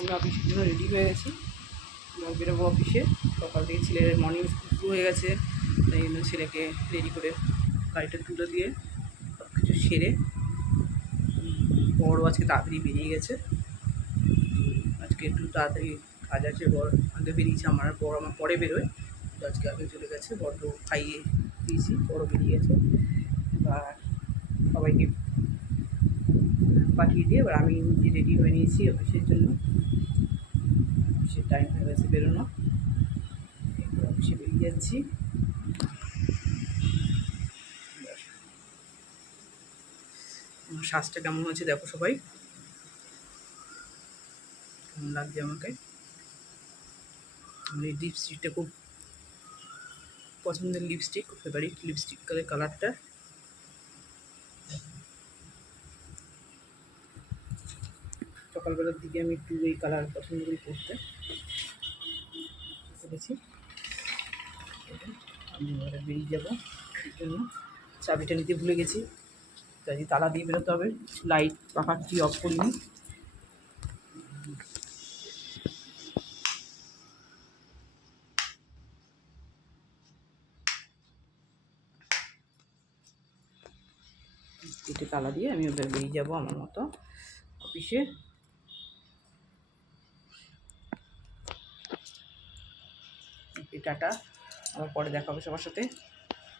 আমি অফিসের জন্য রেডি হয়ে গেছি, এবার বেরোবো অফিসে। সকাল থেকে ছেলের মর্নিং স্কুল শুরু হয়ে গেছে, তাই জন্য ছেলেকে রেডি করে গাড়িটা তুলে দিয়ে সব কিছু সেরে, বড়ও আজকে তাড়াতাড়ি বেরিয়ে গেছে। আজকে একটু তাড়াতাড়ি কাজ আছে, বড় আগে বেরিয়েছে, আমার বড় আমার পরে বেরোয়, তো আজকে আগে চলে গেছে। বড় খাইয়ে দিয়েছি, বড় বেরিয়ে গেছে। এবার সবাইকে পাঠিয়ে দিয়ে এবার আমি নিজে রেডি হয়ে নিয়েছি অফিসের জন্য। অফিসের টাইম হয়ে গেছে বেরোনো, এবার অফিসে বেরিয়ে যাচ্ছি। আমার শ্বাসটা কেমন হয়েছে দেখো সবাই, কেমন লাগছে আমাকে। আমার এই লিপস্টিকটা খুব পছন্দের লিপস্টিক, ফেভারিট লিপস্টিক কালারটা। সকালবেলার দিকে আমি একটু এই কালার পছন্দ করি পরতে, করেছি। আমি এবারে বেরিয়ে যাবো এই জন্য। চাবিটা নিতে ভুলে গেছি, তাই তালা দিয়ে বেরোতে হবে। লাইট পাখাটি অফ করিনি। গেটে তালা দিয়ে আমি ওদের বেরিয়ে যাবো আমার মতো অফিসে। টাটা, আবার পরে দেখা হবে সবার সাথে।